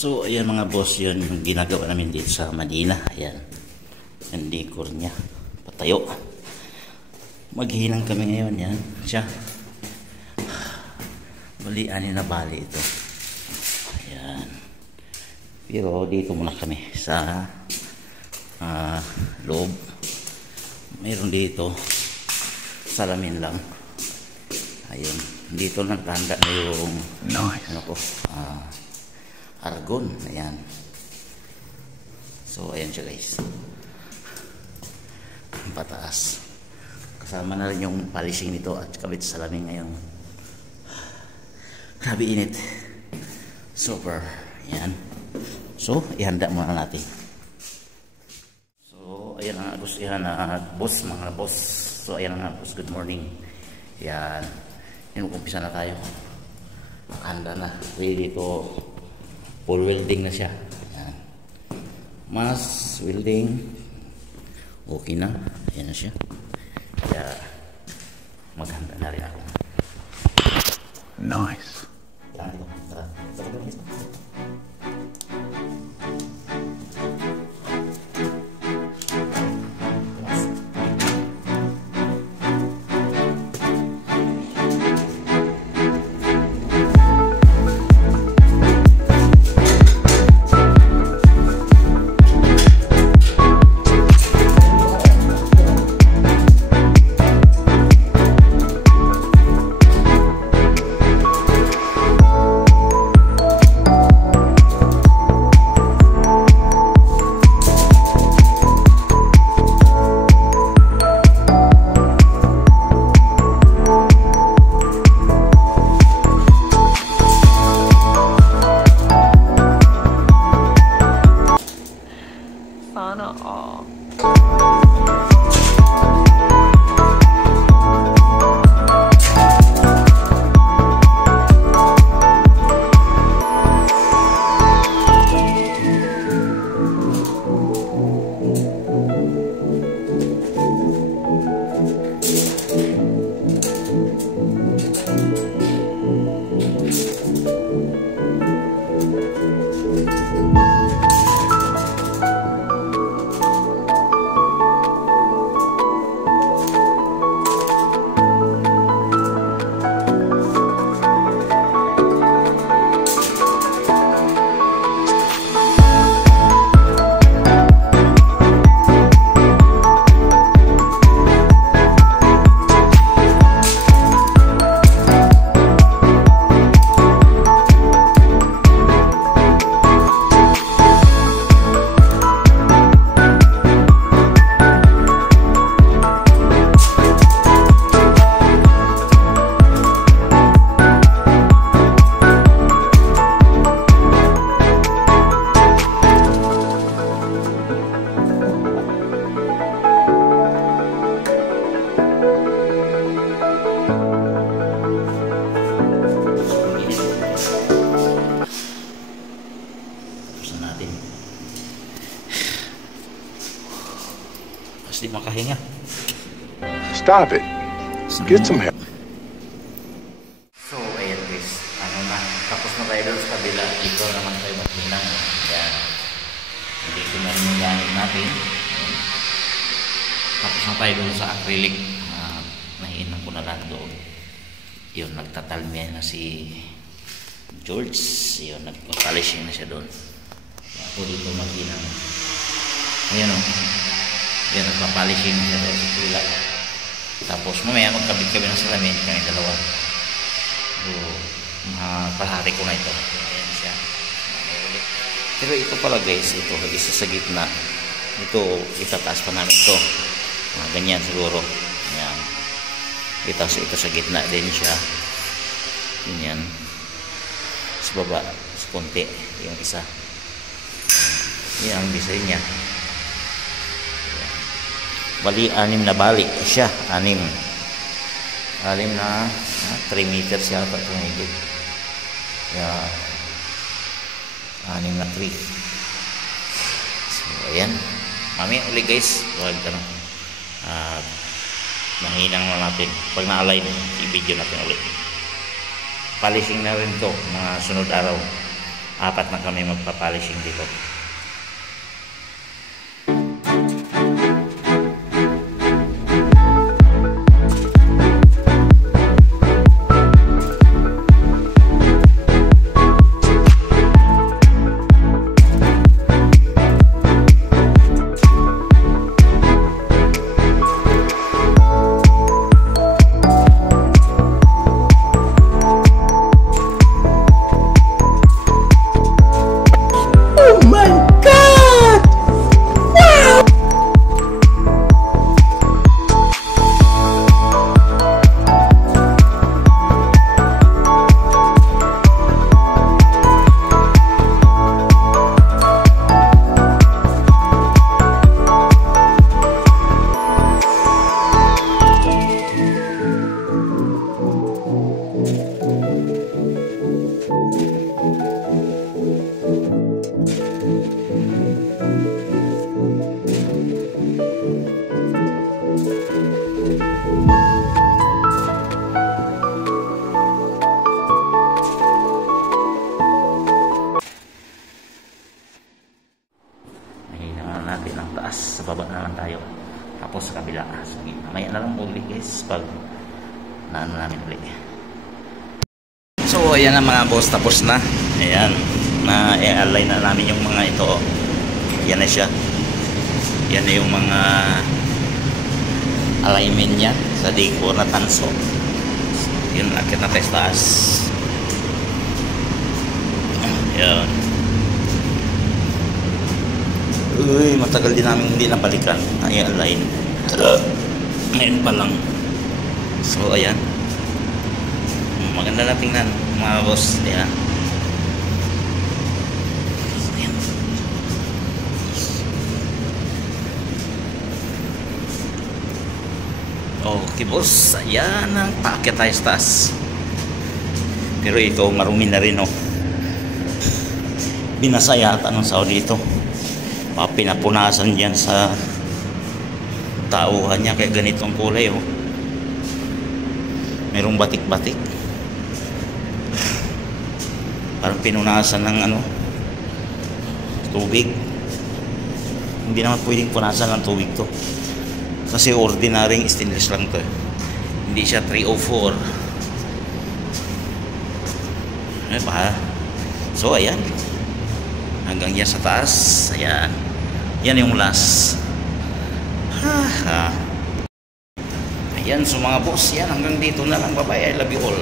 So ayan mga boss, yun yung ginagawa namin dito sa Manila. Ayan, yung decor nya patayo. Maghinang kami ngayon. Yan siya, bali ani na bali ito. Ayan, pero dito muna kami sa loob. Mayroon dito salamin lang. Ayun, dito lang tanda na yung ano ko, argon. Ayan, so ayan siya guys, pataas. Kasama na rin yung polishing nito at kabit salamin ngayon. Grabe init, super. Ayan, so ihanda muna natin. So ayan nga boss, mga boss. So ayan nga boss, good morning. Ayan, yun, umpisa na tayo. Handa na, ready to full welding na siya. Ayan, mas welding okay na. Ayan na siya. Kaya maghanda na rin ako. Nice. Tara. Sana all. Di makahinga. Stop it. Get some help. So ayan guys, tapos na tayo doon sa kabila. Dito naman tayo maghinang. Ayan, dito na rin yung gamit natin. Ayan. Tapos na tayo doon sa acrylic. Nahinang ko na lang doon. Yun, nagtatalmihan na si George. Yun, nagpa-polishing na siya doon. Ako dito maghinang. Ayan o. Yan, nagpa-polishing siya doon sa tula. Tapos mamaya magkabit kami ng salamin, kami dalawa. So palahati ko na ito. Ayan siya. Pero ito pala guys, ito isa sa gitna. Ito itataas pa namin ito. Ganyan siguro. Ayan, ito sa gitna din siya. Ganyan. Sa baba sa konti yung isa. Yan ang design niya. Bali, 6 na bali siya. 6 na 3 meters yata ito higit. Kaya 6 na 3. So ayan, mamaya uli guys, huwag ka na mahinang na natin. Pag na-align, i-video natin ulit. Polishing na rin to mga sunod araw. apat na kami magpa-polishing dito. Natin ang taas, sa baba naman tayo, tapos sa kabila. Sige, mamaya na lang ulit guys pag naano namin ulit. So ayan na mga boss, tapos na. Ayan, na i-align na namin yung mga ito. Yan na siya, yan na yung mga alignment nya sa decor na tanso. Yun, akit na tayo sa taas. Ayan. Uy, matagal din namin hindi napalikan na i-align. Ngayon pa lang. So ayan, maganda na tingnan mga boss. Ayan. Ayan. Okay boss, ayan ang packet tayo sa taas. Pero ito marumi na rin, oh. Binasa yata ng sao dito, pinapunasan dyan sa tauhan niya, kaya ganitong kulay, oh. Merong batik-batik, parang pinunasan ng ano, tubig. Hindi naman pwedeng punasan ng tubig to, kasi ordinaryong stainless lang to, hindi siya 304. Ano ba? So ayan, hanggang yan sa taas. Ayan, yan yung last. Ayan, so mga boss, yan hanggang dito na lang. Bye bye, I love you all.